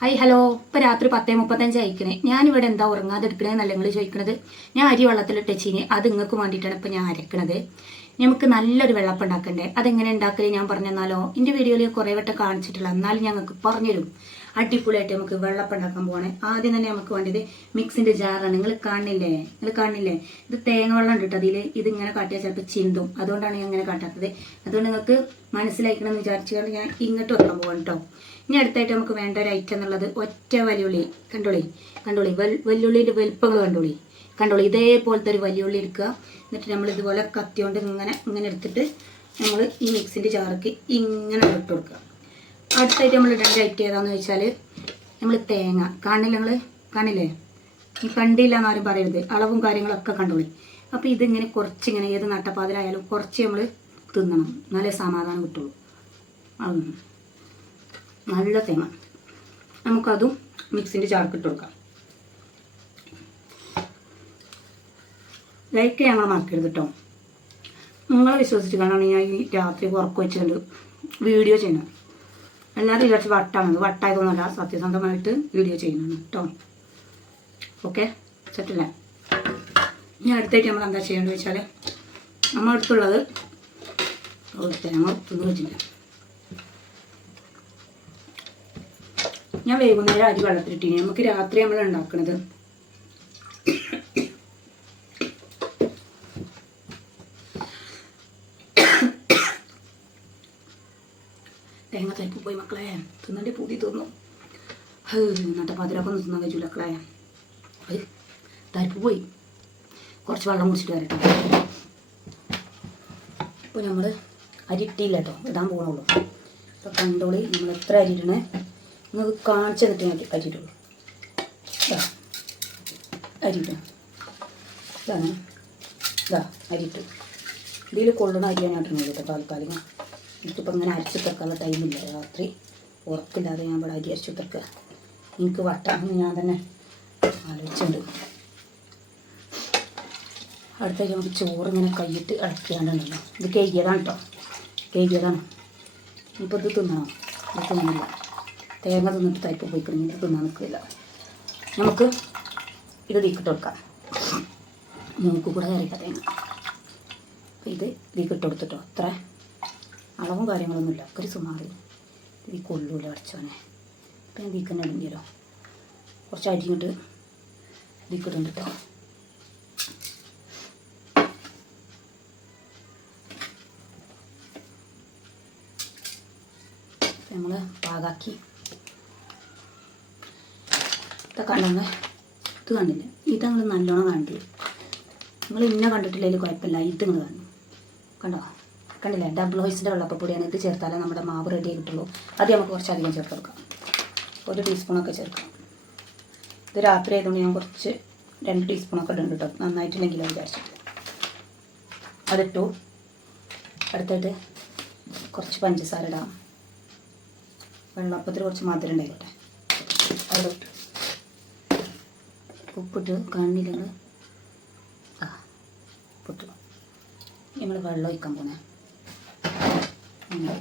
Hello, ഇപ്പം രാത്രി 10:35 അയക്കണേ. ഞാനിവിടെ എന്താ ഉറങ്ങാതെ എടുക്കണേന്നല്ല നിങ്ങൾ ചോദിക്കണത്. ഞാൻ അരി വെള്ളത്തിലിട്ട് വെച്ചിന്, അത് നിങ്ങൾക്ക് വേണ്ടിയിട്ടാണ് ഇപ്പം ഞാൻ അരക്കണത്. നമുക്ക് നല്ലൊരു വെള്ളപ്പം ഉണ്ടാക്കണ്ടേ? അതെങ്ങനെ ഉണ്ടാക്കല് ഞാൻ പറഞ്ഞു തന്നാലോ? എൻ്റെ വീഡിയോയിൽ കുറേ വട്ടം കാണിച്ചിട്ടില്ല, എന്നാലും ഞങ്ങൾക്ക് പറഞ്ഞുതരും. അടിപൊളിയായിട്ട് നമുക്ക് വെള്ളപ്പം ഉണ്ടാക്കാൻ പോകണേ. ആദ്യം തന്നെ നമുക്ക് വേണ്ടത് മിക്സിൻ്റെ ജാറാണ്. നിങ്ങൾ കാണില്ലേ? ഇത് തേങ്ങ വെള്ളം ഉണ്ട് കേട്ടോ. അതിൽ ഇതിങ്ങനെ കാട്ടിയാൽ ചിലപ്പോൾ ചിന്തും. അതുകൊണ്ടാണ് ഞാൻ ഇങ്ങനെ കാട്ടാത്തത്. അതുകൊണ്ട് നിങ്ങൾക്ക് മനസ്സിലാക്കണമെന്ന് വിചാരിച്ചുകൊണ്ട് ഞാൻ ഇങ്ങോട്ട് വെക്കാൻ പോകണം കേട്ടോ. ഇനി അടുത്തായിട്ട് നമുക്ക് വേണ്ട ഒരു ഐറ്റം എന്നുള്ളത് ഒറ്റ വലിയുള്ളി. കണ്ടോളി വെല്ലുള്ളിൻ്റെ വലുപ്പങ്ങൾ കണ്ടോളി ഇതേപോലത്തെ ഒരു വലിയുള്ളി എടുക്കുക. എന്നിട്ട് നമ്മൾ ഇതുപോലെ കത്തിയോണ്ട് ഇങ്ങനെ എടുത്തിട്ട് നമ്മൾ ഈ മിക്സിൻ്റെ ജാർക്ക് ഇങ്ങനെ ഇട്ട് കൊടുക്കുക. അടുത്തായിട്ട് നമ്മൾ ഇടേണ്ട ഐറ്റം ഏതാണെന്ന് വെച്ചാൽ നമ്മൾ തേങ്ങ കാണില്ലേ? ഈ കണ്ടില്ല എന്നാരും പറയരുത്, അളവും കാര്യങ്ങളൊക്കെ കണ്ടോളി. അപ്പോൾ ഇതിങ്ങനെ കുറച്ചിങ്ങനെ ഏത് നട്ടപ്പാതിരായാലും കുറച്ച് നമ്മൾ തിന്നണം, നല്ല സമാധാനം കിട്ടുള്ളൂ. നല്ല തേങ്ങ നമുക്കതും മിക്സിൻ്റെ ചാർക്ക് ഇട്ട് കൊടുക്കാം. ലൈക്ക് ഞങ്ങൾ മറക്കരുത് കേട്ടോ. നിങ്ങളെ വിശ്വസിച്ച് കാണാണ് ഞാൻ ഈ രാത്രി ഉറക്കം വെച്ചുകൊണ്ട് വീഡിയോ ചെയ്യുന്നത്. എല്ലാവരും വിചാരിച്ച് വട്ടായതൊന്നുമല്ല, സത്യസന്ധമായിട്ട് വീഡിയോ ചെയ്യുന്നതാണ് കേട്ടോ. ഓക്കെ, സെറ്റല്ലേ? ഇനി അടുത്തായിട്ട് നമ്മൾ എന്താ ചെയ്യേണ്ടത് വെച്ചാൽ നമ്മൾ അടുത്തുള്ളത് തേങ്ങ തിന്നു വെച്ചില്ല. ഞാൻ വൈകുന്നേരം അരി വെള്ളത്തിലിട്ടിന്. നമുക്ക് രാത്രി നമ്മൾ ഉണ്ടാക്കുന്നത് തേങ്ങ തരിപ്പ് പോയി മക്കളെ, തിന്നണ്ടി പൂതി തോന്നു. എന്നിട്ട് പാതിരൊക്കെ ഒന്നും തിന്നാൻ കഴിച്ചില്ല മക്കളെ. തരിപ്പ് പോയി. കുറച്ച് വെള്ളം കുടിച്ചിട്ട് വരട്ടെ. ഇപ്പോൾ നമ്മൾ അരി ഇട്ടില്ല കേട്ടോ, ഇടാൻ പോകണുള്ളൂ. അപ്പോൾ കണ്ടോളി നമ്മൾ എത്ര അരി ഇടണേ നിങ്ങൾക്ക് കാണിച്ചു തന്നിട്ട് അരിയിട്ടുള്ളൂ. അരിയിട്ട് അരിയിട്ട് ഇതിൽ കൊള്ളുന്ന അരിയാനായിട്ടാണ് കേട്ടോ താൽക്കാലികം. എനിക്കിപ്പോൾ ഇങ്ങനെ അരച്ച് തീർക്കാനുള്ള ടൈമില്ല. രാത്രി ഉറക്കില്ലാതെ ഞാൻ ഇവിടെ അരി അരച്ച് തീർക്കുക. എനിക്ക് വട്ടാണെന്ന് ഞാൻ തന്നെ ആലോചിച്ചുണ്ട്. അടുത്തായിട്ട് നമുക്ക് ചോറ് ഇങ്ങനെ കൈയിട്ട് ഇളക്കിയാണ്ടുണ്ടല്ലോ. ഇത് കഴുകിയതാണ്. ഇപ്പോൾ ഇത് തിന്നണം. ഇത് തിന്നില്ല. തേങ്ങ തിന്നിട്ട് തരിപ്പ് പോയി കഴിഞ്ഞിട്ട് തിന്നാൻ നിൽക്കില്ല. നമുക്ക് ഇത് തീക്കിട്ട് കൊടുക്കാം. മൂക്ക് കൂടെ കയറിക്കാം തേങ്ങ. അപ്പോൾ ഇത് തീക്കിട്ട് കൊടുത്തിട്ടോ. അത്ര അളവും കാര്യങ്ങളൊന്നുമില്ല, ഒരു സുമാറി. ഇത് കൊള്ളൂല അടച്ചോനെ. അപ്പം ഞാൻ തീക്കന്നെ ഇടുന്നല്ലോ. കുറച്ച് അരി ഇങ്ങോട്ട് തീക്കിട്ടുണ്ട് കേട്ടോ. നമ്മൾ പാകാക്കി കണ്ടെന്ന് ഇത് കണ്ടില്ല. ഇത് നിങ്ങൾ നല്ലോണം കണ്ടില്ല. നിങ്ങൾ ഇന്നെ കണ്ടിട്ടില്ലെങ്കിൽ കുഴപ്പമില്ല. ഇത് നിങ്ങൾ കണ്ടില്ലേ? ഡബിൾ ഹോയ്സിൻ്റെ വെള്ളപ്പൊടിയാണ്. ഇത് ചേർത്താലേ നമ്മുടെ മാവ് റെഡി ആയിട്ടുള്ളൂ. അത് നമുക്ക് കുറച്ചധികം ചേർത്ത് കൊടുക്കാം. 1 ടീസ്പൂണൊക്കെ ചേർക്കാം. ഇത് രാത്രി ആയതുകൊണ്ട് ഞാൻ കുറച്ച് 2 ടീസ്പൂണൊക്കെ ഇടുന്നുണ്ട് കേട്ടോ, നന്നായിട്ടില്ലെങ്കിലും വിചാരിച്ചിട്ട്. അതിട്ടു. അടുത്തായിട്ട് കുറച്ച് പഞ്ചസാര ഇടാം. വെള്ളപ്പത്തിൽ കുറച്ച് മധുരം ഉണ്ടായിക്കോട്ടെ. അതിട്ട് ഉപ്പിട്ട് കാണില്ലെങ്കിൽ ഉപ്പിട്ടു. നമ്മൾ വെള്ളം ഒഴിക്കാൻ പോണേ. എന്താ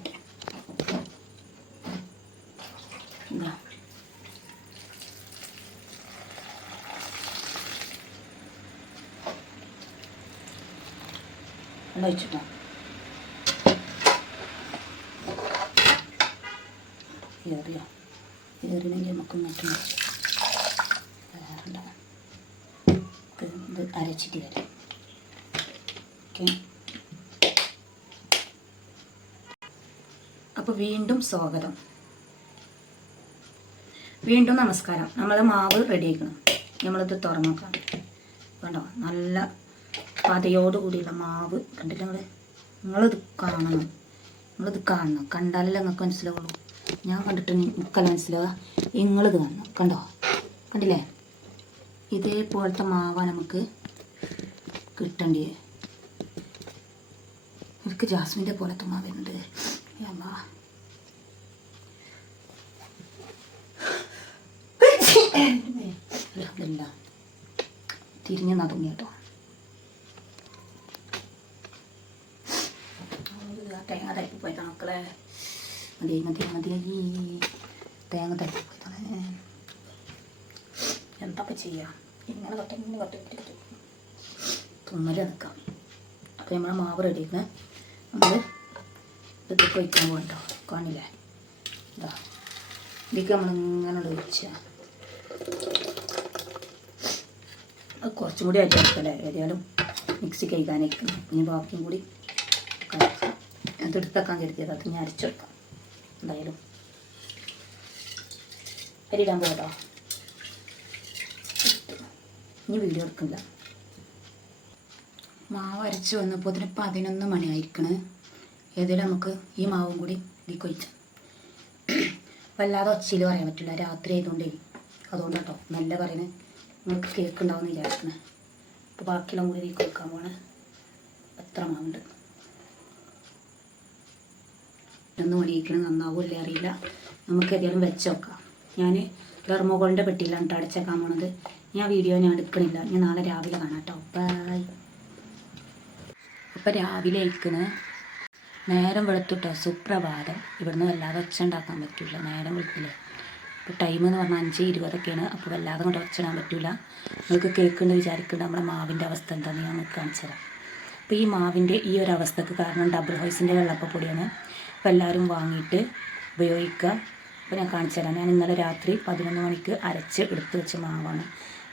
വെള്ളം ഒഴിച്ചിട്ടോ. ഏറിയെങ്കിൽ നമുക്ക് മറ്റും ഇത് അരച്ചിട്ട് വരാം. ഓക്കെ, അപ്പോൾ വീണ്ടും സ്വാഗതം, വീണ്ടും നമസ്കാരം. നമ്മൾ മാവ് റെഡി ആക്കണം. നമ്മളിത് തുറന്നു നോക്കാം. കണ്ടോ, നല്ല പതയോടുകൂടിയുള്ള മാവ് കണ്ടില്ല നിങ്ങളിത് കാണണം. കണ്ടാലല്ലേ നിങ്ങൾക്ക് മനസ്സിലാവുള്ളൂ. ഞാൻ കണ്ടിട്ട് നിൽക്കല്ല മനസ്സിലാവുക. നിങ്ങളിത് കാണണം. കണ്ടില്ലേ? ഇതേപോലത്തെ മാവ നമുക്ക് കിട്ടണ്ടേ. എനിക്ക് ജാസ്മിൻ്റെ പോലത്തെ മാവുണ്ട്. അല്ല തിരിഞ്ഞ് നടുങ്ങി കേട്ടോ. തേങ്ങ തരിപ്പ് പോയിട്ടാണ് മക്കളെ. മതിയായി. തേങ്ങ തട്ടിപ്പോയിട്ടാണ്. എന്താ ചെയ്യുക, ഇങ്ങനെ കട്ടി തുമ്മല് നിൽക്കാം. അപ്പോൾ നമ്മളെ മാവ് റെഡിയാണ്. നമ്മൾ ഇത് പൊയ്ക്കാൻ പോകണ്ടോ, കാണില്ലേ? ഇതാ ഇതിലേക്ക് നമ്മളിങ്ങനെ ഒഴിച്ചാൽ അത് കുറച്ചും കൂടി ആയിട്ട് എടുക്കല്ലേ. ഏതായാലും മിക്സി കഴിക്കാനേക്കും. ഇനി ബാക്കിയും കൂടി കഴിക്കാം. അതെടുത്തേക്കാൻ കരുതിയത് അത് ഞാൻ അരച്ചെടുക്കാം. എന്തായാലും അരിയിടാൻ പോകട്ടോ. ഇനി വീഡിയോ എടുക്കില്ല. മാവ് അരച്ച് വന്നപ്പോൾ ഇതിന് 11 മണിയായിരിക്കണ്. ഏതായാലും നമുക്ക് ഈ മാവും കൂടി ഇതിൽ കൊഴിച്ച് വല്ലാതെ ഒച്ചയിൽ പറയാൻ പറ്റില്ല, രാത്രി ആയതുകൊണ്ടേ. അതുകൊണ്ട് കേട്ടോ നല്ല പറയുന്നത്. നിങ്ങൾക്ക് കേക്ക് ഉണ്ടാവുമെന്ന് വിചാരിക്കണേ. അപ്പോൾ ബാക്കിയെല്ലാം കൂടി ഇതിൽ കൊഴിക്കാൻ പോണേ. എത്ര മാവുണ്ട്? 11 മണിയായിരിക്കണം. നന്നാവുമല്ലേ അറിയില്ല. നമുക്ക് ഏതായാലും വെച്ച് നോക്കാം. ഞാൻ തെർമോകോളിൻ്റെ പെട്ടിയിലാണ് കേട്ടോ അടച്ചേക്കാൻ പോണത്. ഞാൻ വീഡിയോ ഞാൻ എടുക്കണില്ല. ഞാൻ നാളെ രാവിലെ കാണാം കേട്ടോ. ബൈ. അപ്പോൾ രാവിലെ അയക്കണ നേരം വെളുത്തിട്ടോ. സുപ്രഭാതം. ഇവിടുന്ന് വല്ലാതെ ഒച്ച ഉണ്ടാക്കാൻ പറ്റില്ല. നേരം വെളുത്തില്ലേ. ഇപ്പോൾ ടൈം എന്ന് പറഞ്ഞാൽ 5:20 അപ്പോൾ വല്ലാതെ കൊണ്ട് ഒച്ചിടാൻ പറ്റില്ല. നിങ്ങൾക്ക് കേൾക്കുന്നുണ്ട് വിചാരിക്കുന്നുണ്ട്. നമ്മുടെ മാവിൻ്റെ അവസ്ഥ എന്താണെന്ന് ഞാൻ നിങ്ങൾക്ക് കാണിച്ചു തരാം. അപ്പോൾ ഈ മാവിൻ്റെ ഈ ഒരു അവസ്ഥക്ക് കാരണം ഡബിൾ ഹോയ്സിൻ്റെ വെള്ളപ്പപ്പൊടിയാണ്. അപ്പോൾ എല്ലാവരും വാങ്ങിയിട്ട് ഉപയോഗിക്കുക. അപ്പോൾ ഞാൻ കാണിച്ചു തരാം. ഞാൻ ഇന്നലെ രാത്രി 11 മണിക്ക് അരച്ച് എടുത്ത് വെച്ച മാവാണ്.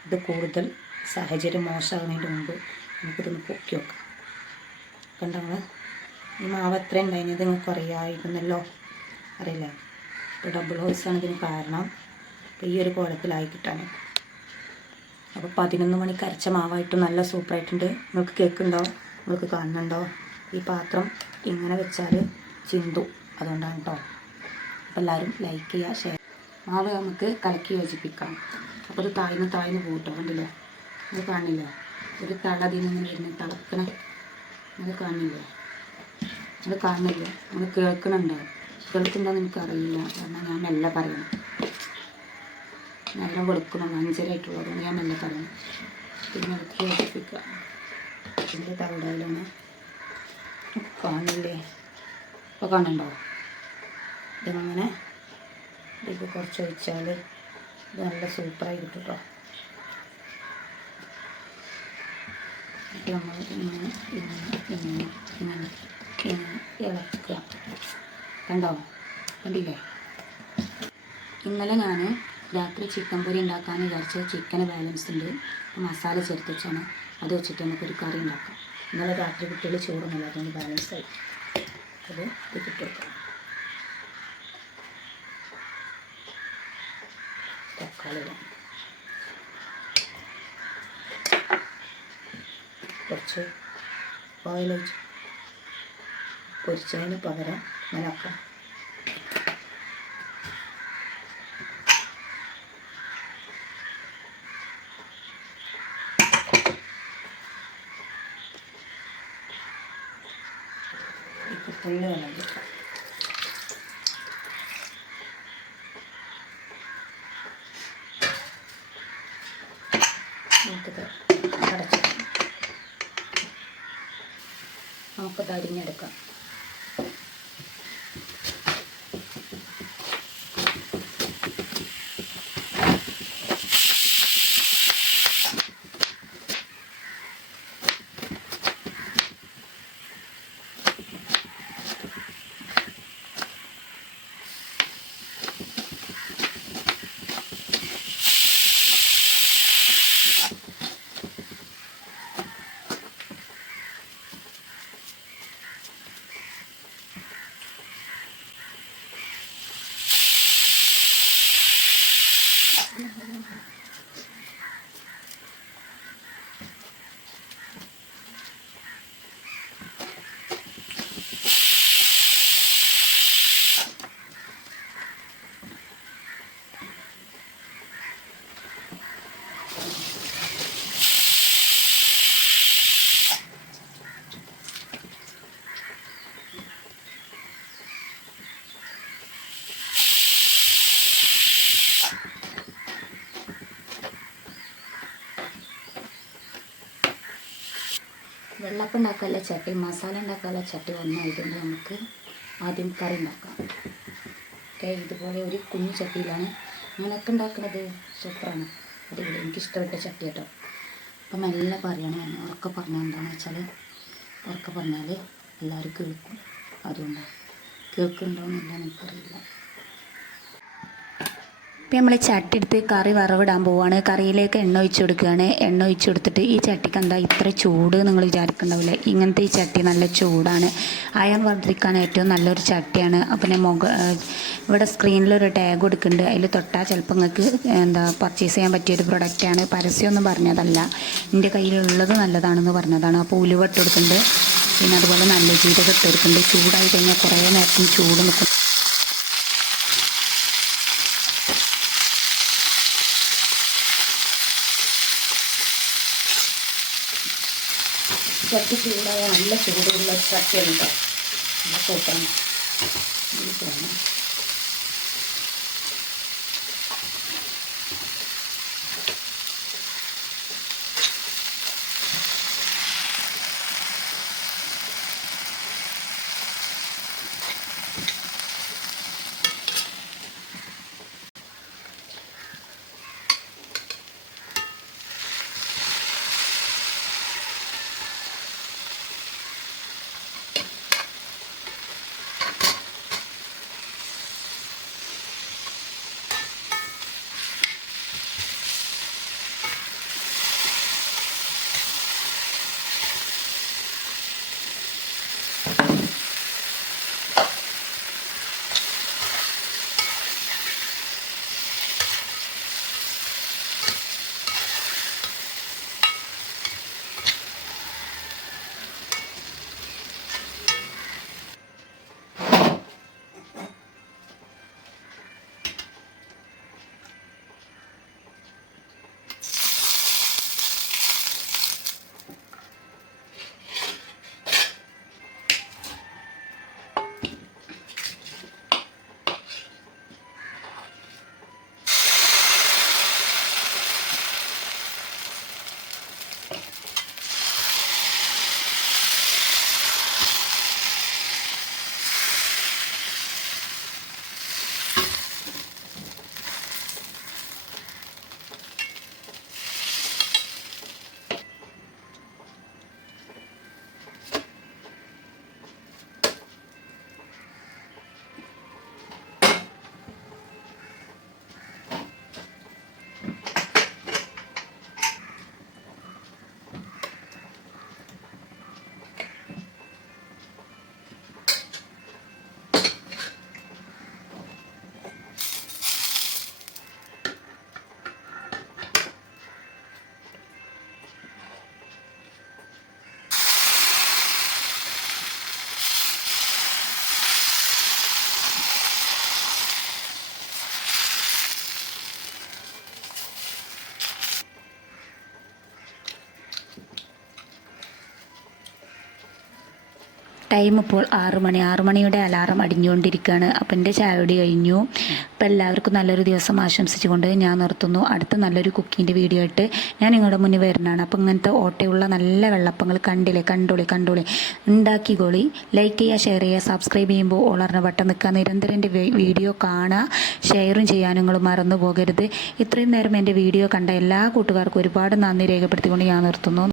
ഇത് കൂടുതൽ സാഹചര്യം മോശമാകുന്നതിന് മുമ്പ് നമുക്കിതൊന്ന് പൊക്കി വെക്കാം. കണ്ടോ നിങ്ങൾ? ഈ മാവ് എത്ര ഉണ്ടായിരുന്നത് നിങ്ങൾക്ക് അറിയാമായിരുന്നല്ലോ, അറിയില്ല. ഇപ്പോൾ ഡബിൾ ഹോയ്സാണ് ഇതിന് കാരണം. അപ്പോൾ ഈ ഒരു കോലത്തിലായി കിട്ടാൻ. അപ്പോൾ 11 മണിക്ക് അരച്ച മാവായിട്ട് നല്ല സൂപ്പറായിട്ടുണ്ട്. നിങ്ങൾക്ക് കേൾക്കുന്നുണ്ടോ? നിങ്ങൾക്ക് കാണുന്നുണ്ടോ? ഈ പാത്രം ഇങ്ങനെ വെച്ചാൽ ചിന്തു. അതുകൊണ്ടാണ് കേട്ടോ. അപ്പോൾ എല്ലാവരും ലൈക്ക് ചെയ്യുക, ഷെയർ. മാവ് നമുക്ക് കലക്കി യോജിപ്പിക്കാം. അപ്പോൾ ഇത് താഴ്ന്ന് പോകട്ടോ. കണ്ടില്ലേ? അത് കാണില്ലേ? ഒരു തളതിൽ നിന്ന് വരുന്നത് തിളക്കണേ. അത് കാണില്ലേ? അത് കാണുന്നില്ലേ? നമ്മൾ കേൾക്കണുണ്ടോ? കേൾക്കുന്നുണ്ടോയെന്ന് എനിക്കറിയില്ല. കാരണം ഞാൻ മെല്ലെ പറയണം. നേരം വെളുക്കണം 5:30 ആയിട്ടുള്ളതുകൊണ്ട് ഞാൻ മെല്ലെ പറയണം. പിന്നെ ഇളക്കി യോജിപ്പിക്കുക. ഇതിൻ്റെ തവിടയിലാണ്. കാണില്ലേ? അപ്പോൾ കാണുന്നുണ്ടോ? ഇതങ്ങനെ ഇതിപ്പോൾ കുറച്ച് ഒഴിച്ചാൽ ഇത് നല്ല സൂപ്പറായി കിട്ടും കേട്ടോ. നമ്മൾ ഇങ്ങനെ ഇളക്കുക. കണ്ടോ? കണ്ടില്ലേ? ഇന്നലെ ഞാൻ രാത്രി ചിക്കൻ പൊരി ഉണ്ടാക്കാൻ വിചാരിച്ച ചിക്കന് ബാലൻസ് ഉണ്ട്. മസാല ചേർത്ത് വെച്ചാണ്. അത് വെച്ചിട്ട് നമുക്കൊരു കറി ഉണ്ടാക്കാം. ഇന്നലെ രാത്രി കുട്ടികൾ ചോറൊന്നുമില്ല, അതുകൊണ്ട് ബാലൻസ് ആയി. അത് ഇത് കിട്ടും. തക്കാളി ഇടാം. കുറച്ച് ഓയിൽ ഒഴിച്ച് പൊരിച്ചതിന് പകരം മലക്കാം. ഫുള്ള് വെള്ളം കിട്ടും. നമുക്കത് അരിഞ്ഞെടുക്കാം. വെള്ളപ്പം ഉണ്ടാക്കാനുള്ള ചട്ടി, മസാല ഉണ്ടാക്കാനുള്ള ചട്ടി ഒന്നായതുകൊണ്ട് നമുക്ക് ആദ്യം കറി ഉണ്ടാക്കാം. വെള്ളപ്പൊക്കെ ഇതുപോലെ ഒരു കുഞ്ഞു ചട്ടിയിലാണ് ഞാനൊക്കെ ഉണ്ടാക്കുന്നത്. സൂപ്പറാണ്, അടിപൊളി, എനിക്കിഷ്ടപ്പെട്ട ചട്ടി കേട്ടോ. അപ്പം മെല്ലെ പറയണം, ഞാൻ ഉറക്കെ പറഞ്ഞാൽ എന്താണെന്ന് വെച്ചാൽ ഉറക്കെ പറഞ്ഞാൽ എല്ലാവരും കേൾക്കും. അതുകൊണ്ടാണ് കേൾക്കുന്നുണ്ടോയെന്നില്ല എനിക്കറിയില്ല. ഇപ്പം നമ്മൾ ചട്ടി എടുത്ത് കറി വറവിടാൻ പോവുകയാണ്. കറിയിലേക്ക് എണ്ണ ഒഴിച്ച് കൊടുക്കുകയാണ്. എണ്ണ ഒഴിച്ച് കൊടുത്തിട്ട് ഈ ചട്ടിക്ക് എന്താ ഇത്ര ചൂട് നിങ്ങൾ വിചാരിക്കുന്നുണ്ടാവില്ലേ. ഇങ്ങനത്തെ ഈ ചട്ടി നല്ല ചൂടാണ്. അയൺ വർദ്ധിക്കാൻ ഏറ്റവും നല്ലൊരു ചട്ടിയാണ്. പിന്നെ ഇവിടെ സ്ക്രീനിലൊരു ടാഗ് കൊടുക്കുന്നുണ്ട്, അതിൽ തൊട്ടാൽ ചിലപ്പോൾ നിങ്ങൾക്ക് പർച്ചേസ് ചെയ്യാൻ പറ്റിയൊരു പ്രൊഡക്റ്റാണ്. പരസ്യമൊന്നും പറഞ്ഞതല്ല, എൻ്റെ കയ്യിലുള്ളത് നല്ലതാണെന്ന് പറഞ്ഞതാണ്. അപ്പോൾ ഉലുവ ഇട്ട് കൊടുക്കുന്നുണ്ട്, പിന്നെ അതുപോലെ നല്ല ജീരകം ഇട്ട് കൊടുക്കുന്നുണ്ട്. ചൂടായി കഴിഞ്ഞാൽ കുറേ നേരത്തിന് ചൂട് നിൽക്കും. ചട്ടി ചൂടായ നല്ല ചൂടുള്ള ചട്ടിയാണ് കേട്ടോ. നല്ല സൂപ്പറാണ്. ടൈം ഇപ്പോൾ 6 മണി. 6 മണിയുടെ അലാറം അടിഞ്ഞുകൊണ്ടിരിക്കുകയാണ്. അപ്പം എൻ്റെ ചായയോടി കഴിഞ്ഞു. അപ്പം എല്ലാവർക്കും നല്ലൊരു ദിവസം ആശംസിച്ചുകൊണ്ട് ഞാൻ നിർത്തുന്നു. അടുത്ത നല്ലൊരു കുക്കിങ്ങിൻ്റെ വീഡിയോ ആയിട്ട് ഞാൻ നിങ്ങളുടെ മുന്നിൽ വരുന്നതാണ്. അപ്പം ഇങ്ങനത്തെ ഓട്ടയുള്ള നല്ല വെള്ളപ്പങ്ങൾ കണ്ടോളി ഉണ്ടാക്കിക്കോളി. ലൈക്ക് ചെയ്യുക, ഷെയർ ചെയ്യുക, സബ്സ്ക്രൈബ് ചെയ്യുമ്പോൾ ഓളറിന് ബട്ടൺ നിൽക്കുക. നിരന്തരം എൻ്റെ വീഡിയോ കാണുക, ഷെയറും ചെയ്യാൻ നിങ്ങൾ മറന്നു പോകരുത്. ഇത്രയും നേരം എൻ്റെ വീഡിയോ കണ്ട എല്ലാ കൂട്ടുകാർക്കും ഒരുപാട് നന്ദി രേഖപ്പെടുത്തിക്കൊണ്ട് ഞാൻ നിർത്തുന്നു.